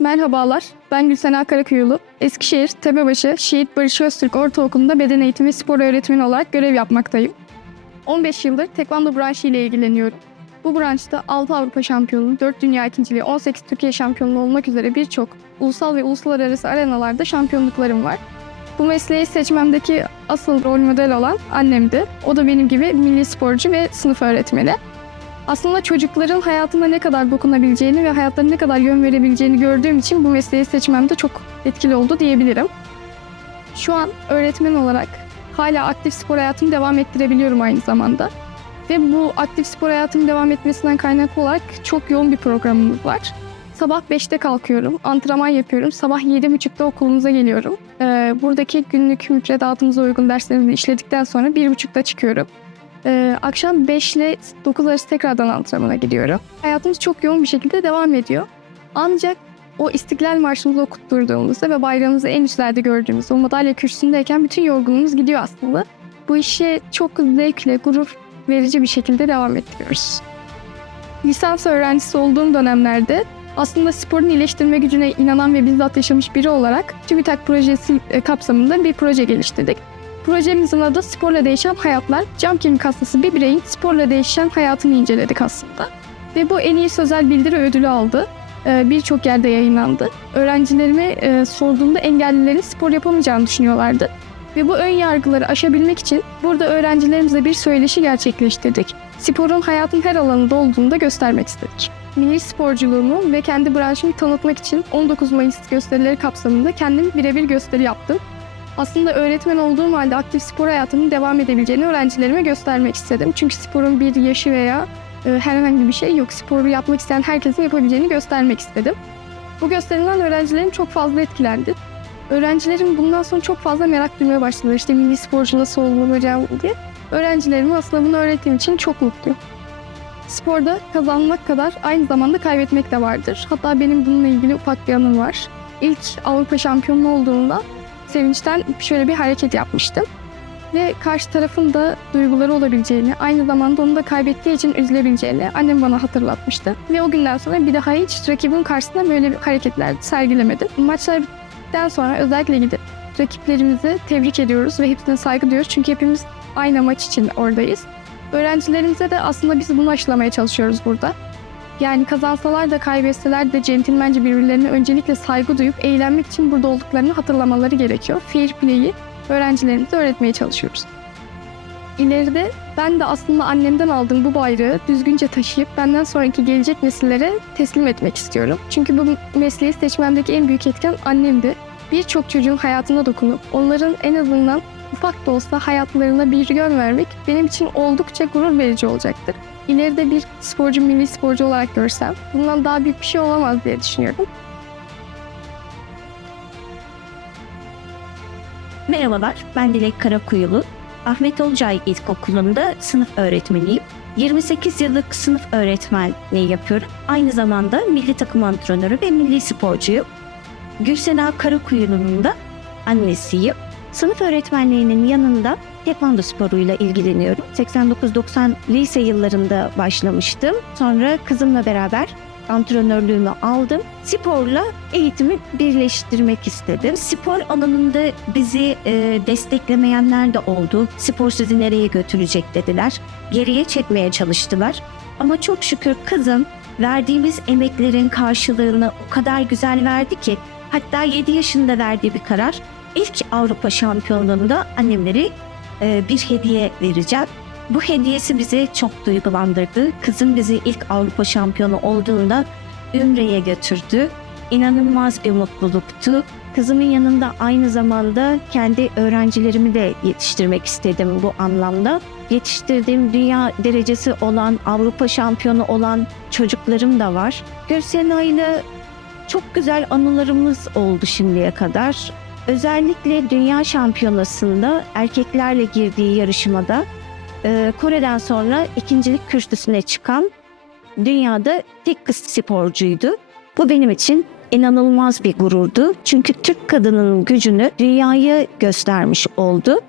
Merhabalar, ben Gülsena Karakuyulu. Eskişehir, Tepebaşı, Şehit Barış Öztürk Ortaokulu'nda beden eğitimi ve spor öğretmeni olarak görev yapmaktayım. 15 yıldır tekvando branşı ile ilgileniyorum. Bu branşta 6 Avrupa şampiyonluğu, 4 dünya ikinciliği, 18 Türkiye şampiyonluğu olmak üzere birçok ulusal ve uluslararası arenalarda şampiyonluklarım var. Bu mesleği seçmemdeki asıl rol model olan annemdi. O da benim gibi milli sporcu ve sınıf öğretmeni. Aslında çocukların hayatına ne kadar dokunabileceğini ve hayatlarına ne kadar yön verebileceğini gördüğüm için bu mesleği seçmemde çok etkili oldu diyebilirim. Şu an öğretmen olarak hala aktif spor hayatımı devam ettirebiliyorum aynı zamanda. Ve bu aktif spor hayatımın devam etmesinden kaynaklı olarak çok yoğun bir programımız var. Sabah 5'te kalkıyorum, antrenman yapıyorum. Sabah 7.30'da okulumuza geliyorum. Ee, buradaki günlük müfredatımıza uygun derslerimizi işledikten sonra 1.30'da çıkıyorum. Ee, akşam 5 ile 9 arası tekrardan antrenmana gidiyorum. Hayatımız çok yoğun bir şekilde devam ediyor. Ancak o İstiklal Marşımızı okutturduğumuzda ve bayrağımızı en üstlerde gördüğümüzde, o madalya kürsüsündeyken bütün yorgunluğumuz gidiyor aslında. Bu işi çok zevkle, gurur verici bir şekilde devam ettiriyoruz. Lisans öğrencisi olduğum dönemlerde aslında sporun iyileştirme gücüne inanan ve bizzat yaşamış biri olarak TÜBİTAK projesi e, kapsamında bir proje geliştirdik. Projemizin adı Sporla Değişen Hayatlar. Cam kemik hastası bir bireyin sporla değişen hayatını inceledik aslında. Ve bu en iyi sözel bildiri ödülü aldı. Ee, Birçok yerde yayınlandı. Öğrencilerime e, sorduğumda engellilerin spor yapamayacağını düşünüyorlardı. Ve bu ön yargıları aşabilmek için burada öğrencilerimize bir söyleşi gerçekleştirdik. Sporun hayatın her alanında olduğunu da göstermek istedik. Milli sporculuğumu ve kendi branşımı tanıtmak için 19 Mayıs gösterileri kapsamında kendim birebir gösteri yaptım. Aslında öğretmen olduğum halde aktif spor hayatımın devam edebileceğini öğrencilerime göstermek istedim. Çünkü sporun bir yaşı veya e, herhangi bir şey yok. Sporu yapmak isteyen herkesin yapabileceğini göstermek istedim. Bu gösterimden öğrencilerim çok fazla etkilendi. Öğrencilerim bundan sonra çok fazla merak duymaya başladılar. İşte milli sporcu nasıl hocam diye. Öğrencilerime aslında bunu öğrettiğim için çok mutluyum. Sporda kazanmak kadar aynı zamanda kaybetmek de vardır. Hatta benim bununla ilgili ufak bir anım var. İlk Avrupa şampiyonu olduğumda sevinçten şöyle bir hareket yapmıştım. Ve karşı tarafın da duyguları olabileceğini, aynı zamanda onu da kaybettiği için üzülebileceğini annem bana hatırlatmıştı. Ve o günden sonra bir daha hiç rakibin karşısında böyle bir hareketler sergilemedim. Maçlar bittikten sonra özellikle gidip rakiplerimizi tebrik ediyoruz ve hepsine saygı duyuyoruz. Çünkü hepimiz aynı maç için oradayız. Öğrencilerimize de aslında biz bunu aşılamaya çalışıyoruz burada. Yani kazansalar da kaybetseler de centilmence birbirlerine öncelikle saygı duyup eğlenmek için burada olduklarını hatırlamaları gerekiyor. Fair play'i öğrencilerimize öğretmeye çalışıyoruz. İleride ben de aslında annemden aldığım bu bayrağı düzgünce taşıyıp benden sonraki gelecek nesillere teslim etmek istiyorum. Çünkü bu mesleği seçmemdeki en büyük etken annemdi. Birçok çocuğun hayatına dokunup onların en azından ufak da olsa hayatlarına bir yön vermek benim için oldukça gurur verici olacaktır. İleride bir sporcu, milli sporcu olarak görsem bundan daha büyük bir şey olamaz diye düşünüyorum. Merhabalar, ben Dilek Karakuyulu. Ahmet Olcay İlkokulu'nda sınıf öğretmeniyim. 28 yıllık sınıf öğretmenliği yapıyorum. Aynı zamanda milli takım antrenörü ve milli sporcuyum. Gülsena Karakuyulu'nun da annesiyim. Sınıf öğretmenliğinin yanında tekvando sporuyla ilgileniyorum. 89-90 lise yıllarında başlamıştım. Sonra kızımla beraber antrenörlüğümü aldım. Sporla eğitimi birleştirmek istedim. Spor alanında bizi e, desteklemeyenler de oldu. Spor sizi nereye götürecek dediler. Geriye çekmeye çalıştılar. Ama çok şükür kızım verdiğimiz emeklerin karşılığını o kadar güzel verdi ki hatta 7 yaşında verdiği bir karar ilk Avrupa şampiyonluğunda annemleri e, bir hediye vereceğim. Bu hediyesi bizi çok duygulandırdı. Kızım bizi ilk Avrupa şampiyonu olduğunda Ümre'ye götürdü. İnanılmaz bir mutluluktu. Kızımın yanında aynı zamanda kendi öğrencilerimi de yetiştirmek istedim bu anlamda. Yetiştirdiğim dünya derecesi olan, Avrupa şampiyonu olan çocuklarım da var. Gülsena ile çok güzel anılarımız oldu şimdiye kadar. Özellikle dünya şampiyonasında erkeklerle girdiği yarışmada e, Kore'den sonra ikincilik kürsüsüne çıkan dünyada tek kız sporcuydu. Bu benim için inanılmaz bir gururdu. Çünkü Türk kadının gücünü dünyaya göstermiş oldu.